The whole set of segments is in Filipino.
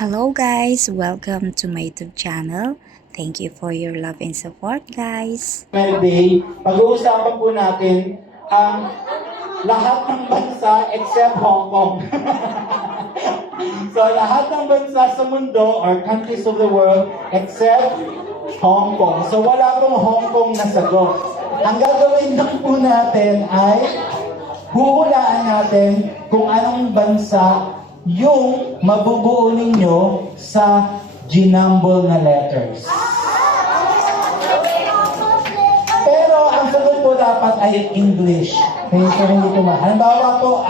Hello guys! Welcome to my YouTube channel. Thank you for your love and support guys. Day, pag-uusapan po natin ang lahat ng bansa except Hong Kong. So lahat ng bansa sa mundo or countries of the world except Hong Kong. So wala pong Hong Kong na sagot. Ang gagawin lang po natin ay huhulaan natin kung anong bansa yung mabubuo ninyo sa ginumble na letters. Pero ang sagot po dapat ay English. Okay, so hindi ko halimbawa po,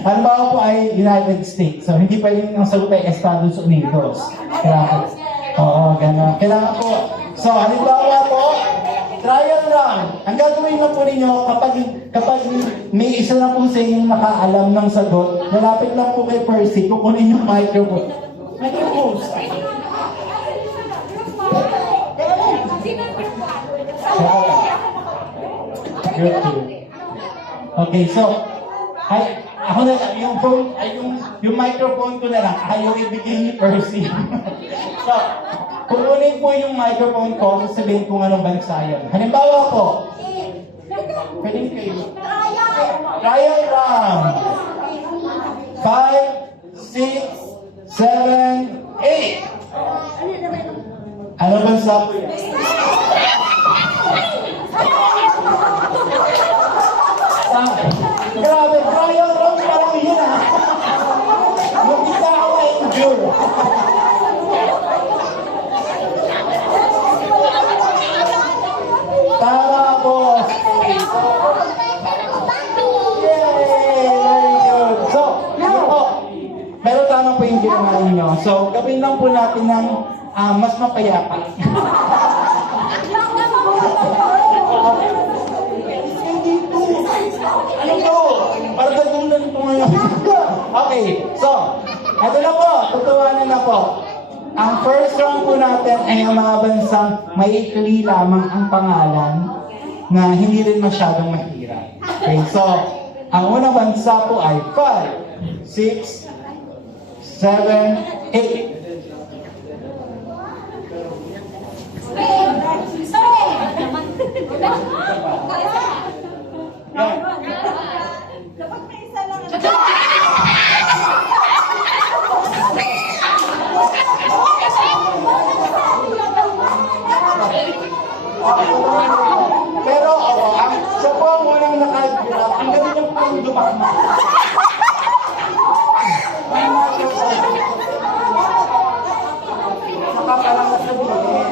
halimbawa po ay United States. So hindi pwedeng ang sagot ay Estados Unidos. Kailangan. Gano'n. Kailangan po. So halimbawa po, trial run. Ang gagawin na po ninyo kapag may isa na po sa inyong nakaalam ng sagot, malapit lang po kay Percy, kukunin yung microphone. Microphone. Okay, so ako na lang, yung phone, yung microphone ko na lang, ayaw ibigay ni Percy. So, kukunin po yung microphone ko, sabihin kung anong bansa yun. Halimbawa po, pwedeng kayo. Trial round. 5, 6, 7, 8. Ano bansa po yan? Grabe, trial round parang yun ha. Hindi ka ako na-endure. Tama, boss. Yay! Very good. So, yun po. Pero tama po yung ginawa ninyo. So, gawin lang po natin ng mas mapayapa. Ano to? Para gagawin po ngayon. Okay, so, ito na po. Tutuwanan na po. Ang first round po natin ay ang mga bansang maikli lamang ang pangalan na hindi rin masyadong mahirap. Okay, so, ang unang bansa po ay 5, 6, 7, 8. Pero siya po ang unang nakagrap. Ang galing niyo po yung dumakma. Saka parang nasabihin.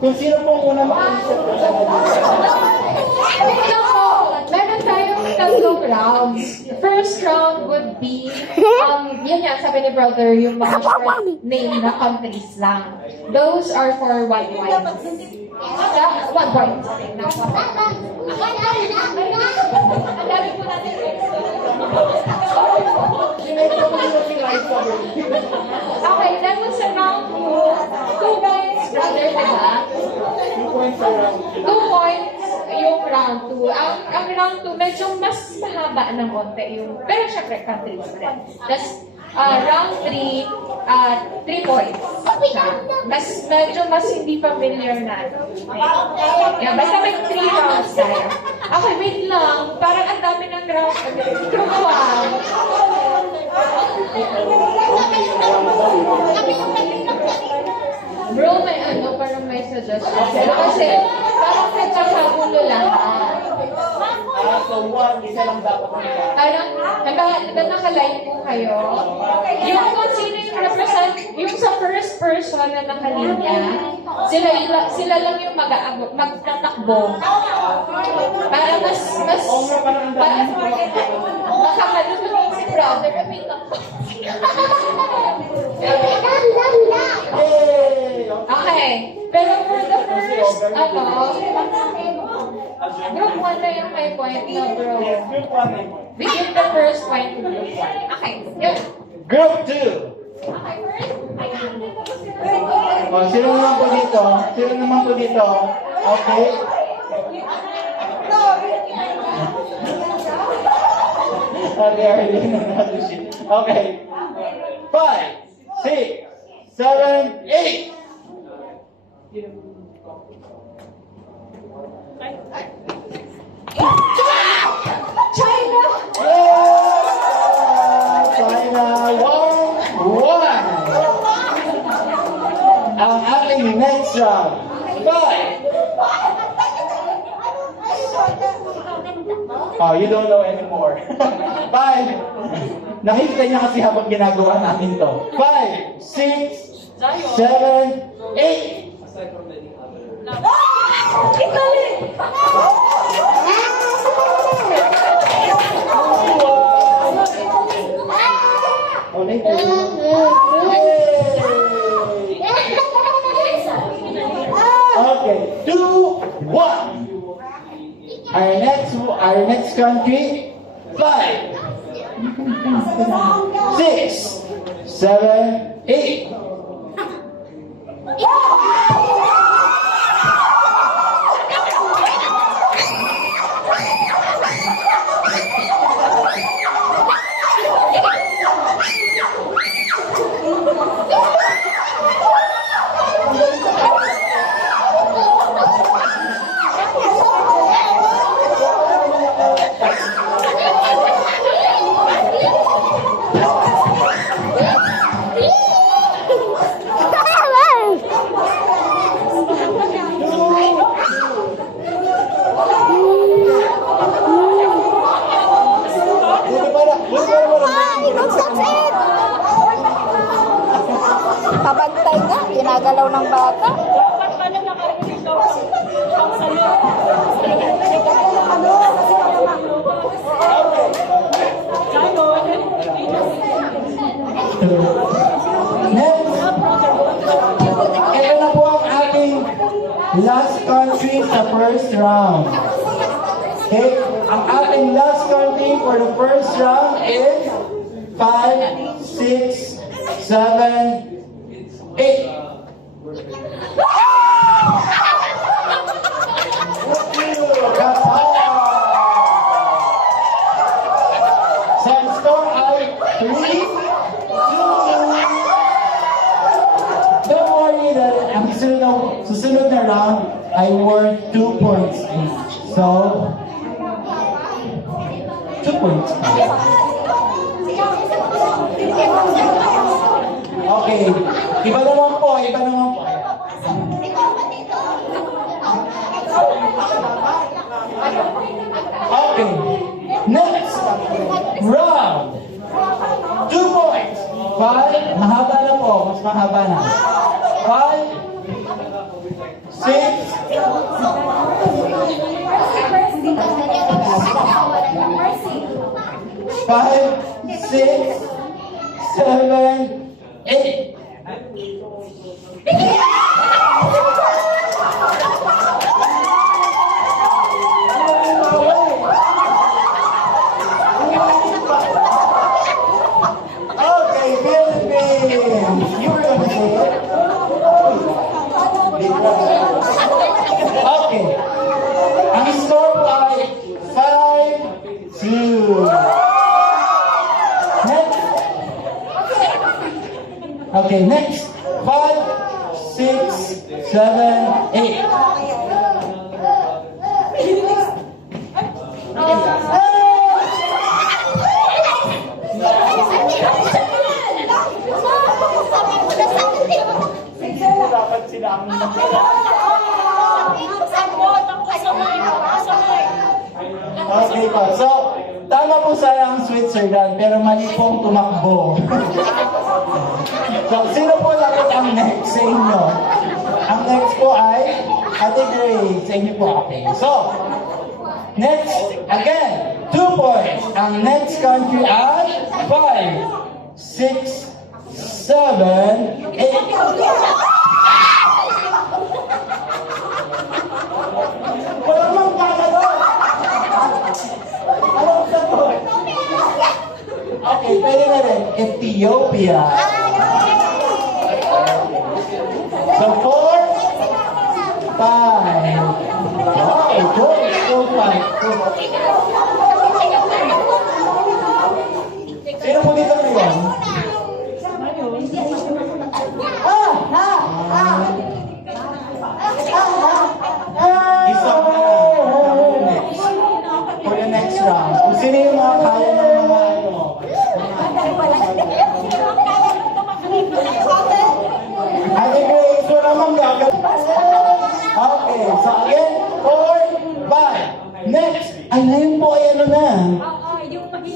Kung sino po ang unang makaisip ko sa Meron tayong tatlong rounds. First round would be, yun yan, sabi ni brother, yung mga short name na countries lang. Those are for 1 point. 1 point. Ang dami po natin. Okay, that was a round 2 points, brother, diba? 2 points yung round 2. Ang round 2, medyo mas mahaba ng konti yung, pero syempre, countries rin. Tapos, round 3, 3 points siya. Medyo mas hindi familiar na. Yeah, basta may 3 rounds tayo. Okay, wait lang. Parang ang dami ng rounds. Group 1. Bro, may parang may suggestion. Kasi, parang nagkakagulo lahat. So, 1, isa lang dapat nila. Parang, naka-line po kayo. Yung kung sino yung represent, yung sa first person na nakalinya, sila lang yung magtatakbo. Para mas, makakalutulong si brother. Wait lang. Okay. Pero for the first, group 1 na yung may point na, bro. We give the first point to group 1. Okay. Yun. Group 2. Okay, first. Sino naman po dito? Okay. They are learning how to shoot. Okay. 5, 6, 7, 8. China! China, 1-1. Ang ating next round. 5. Oh, you don't know anymore. 5. Nakikita niya kasi habang ginagawa namin to. 5, 6, 7, 8. Italy! Oh, later. Okay, 2-1. Our next country. 5, 6, 7, 8. Pabantay nga, ginagalaw ng bata. Next, ito na po ang ating last country sa first round. Okay, ang ating last country for the first round is 5, 6, 7, 8. So, ang score ay 3-2. Don't worry that ang susunod na round ay worth 2 points each. So, 2 points each. Okay. Iba naman po. Okay. Next round. 2 points. 5. Mahaba na po. Mas mahaba na. 5, 6, 5, 6, 7, 8. Okay, Philippines. You were gonna say it. Okay. Ang score ay 5-2. Next. Okay, next. 5, 6, 7, 8. Dapat sila ang Okay po. So, tama po sana ang Switzerland, pero mali po ang tumakbo. So, sino po dapat ang next sa inyo? Ang next po ay Ate Grace. Sa inyo po, okay. So, next, again, 2 points. Ang next country ay 5, 6, 7, 8. Wala mang kakalo. Anong sagot? Okay, pwede na rin. Ethiopia. So, 4, 5. Wow, go 5. Isa pa na. Next. For the next round. Kung sino yung mga kaya ng mga ano. Ate Grace, wala namang gagawin. Okay, so again, 4, 5. Next. Ay, ngayon po ay ano na.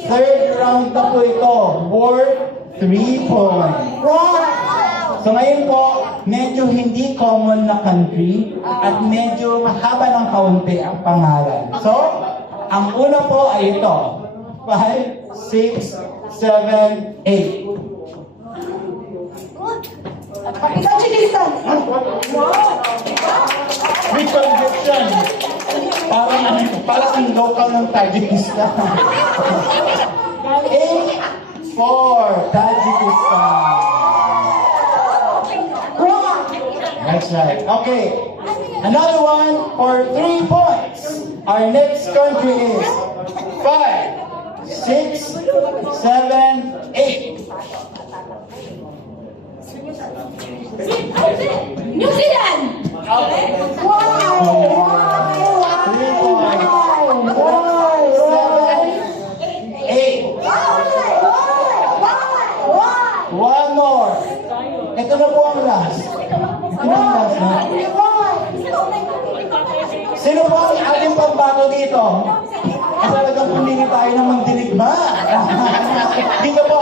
Third round na po ito. Worth 3 points. So ngayon po, medyo hindi common na country at medyo mahaba ng kaunti ang pangalan. So, ang una po ay ito. 5, 6, 7, 8. With conviction. Parang ang local ng Tajikistan. 8, 4, Tajikistan. That's right. Okay. Another one for 3 points. Our next country is 5, 6, 7, 8. New Zealand! Okay. 3 points. 7, 8. One more. Ito na po ang last. Ito na ang last na. Sino po ang ating pagbago dito? Talagang pumili tayo ng magdiligma. Dito po.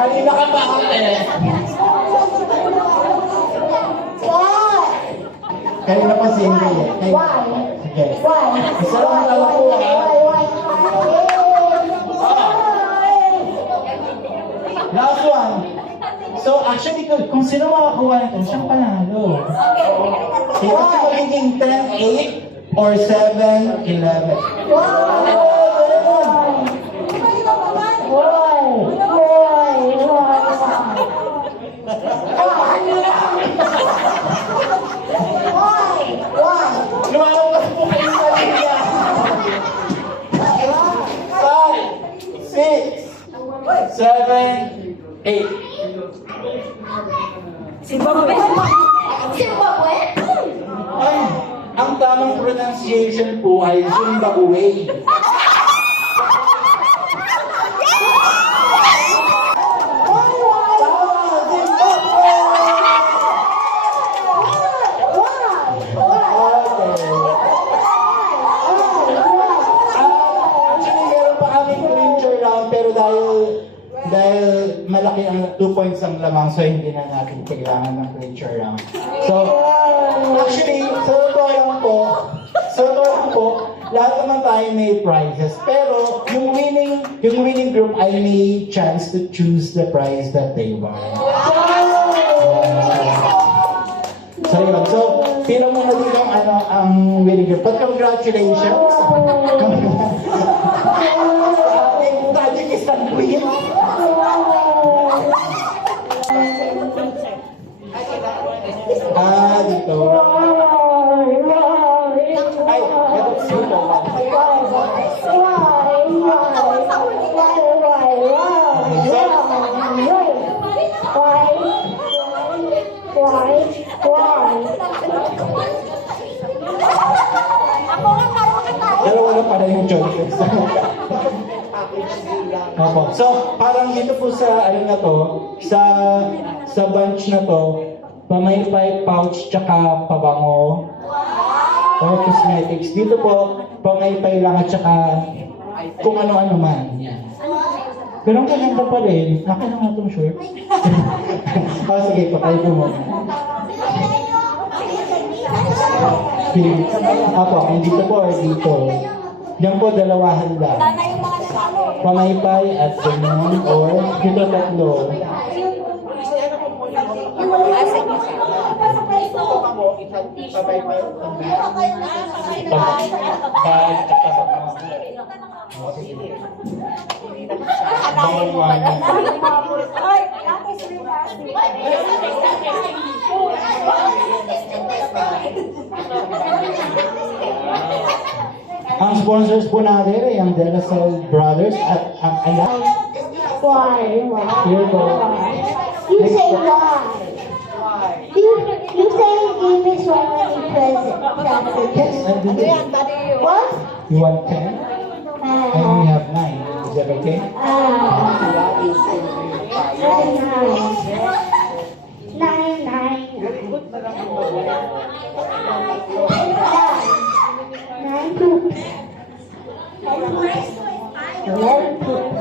Kanina ka pa ate. Kanina pa si Ingrid eh. Sige. Isa lang ang po ha. Last one. So actually, kung sino makakuha nito, siyang panalo. Okay, kasi magiging 10, 8, or 7, 11. Lumalabas po kayo sa linya. 5, 6, 7, 8. Zimbabwe! Ay, ang tamang pronunciation po ay Zimbabwe. Actually, meron pa kaming clincher round, pero dahil malaki ang 2 points ang lamang, so hindi na natin kailangan ng clincher round. So, actually, sa totoo lang po, lahat naman tayo may prizes. Pero, yung winning group ay may chance to choose the prize that they want. So, yun. So, tira mo na din ang winning group. But congratulations! Ating Tajikistan Queen! Dito. Ay, ito dito. Dalawa na para yung choices. Opo. So, parang dito po sa, ano na to, sa bunch na to, pamaypay, pouch, tsaka pabango, or cosmetics. Dito po, pamaypay lang at tsaka kung ano-ano man. Yan. Pero ang kaganda pa rin, akin na nga itong shirt. Sige, patay ko muna. Ako, dito po or dito. Yan po, dalawahan lang. Pamaypay at ganyan, or dito tatlo. Ang sponsors po natin ay ang De La Salle Brothers at ang anak. Why? Here po. You say why? You say you gave me so many presents. Yes, I do. What? You want 10? I only have 9. Is that okay? Nine. Nine poops. 11 poops.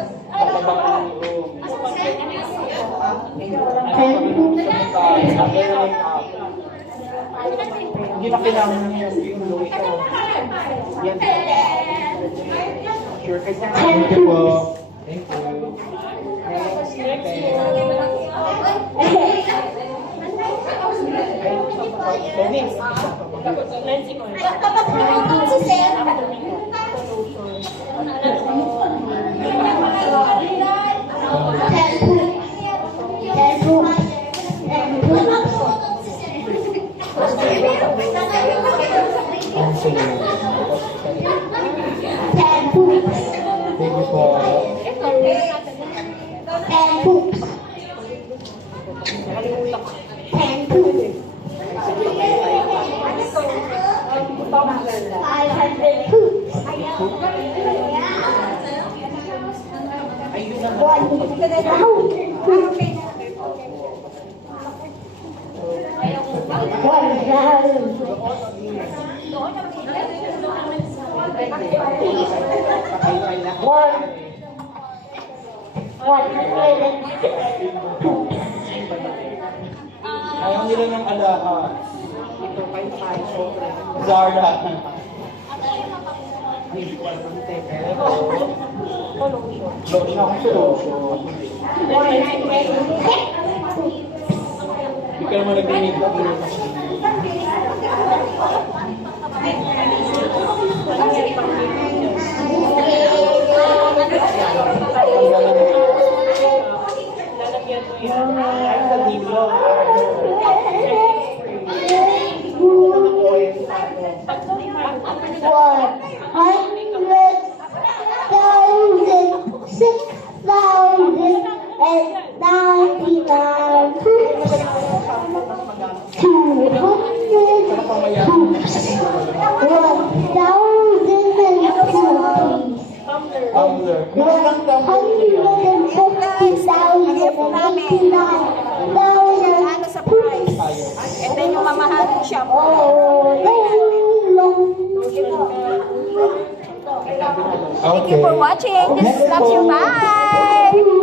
10 poops. Hindi na kailangan ng yung Louis ko. Yan. Sure ka dyan. Thank you po. Thank you. Thank you po. Ayaw nila ng alaha. Ito kay Zara. Hindi ka naman nag-inig. Ito yung mamahaling siya mo. Thank you for watching. This is Love You. Bye!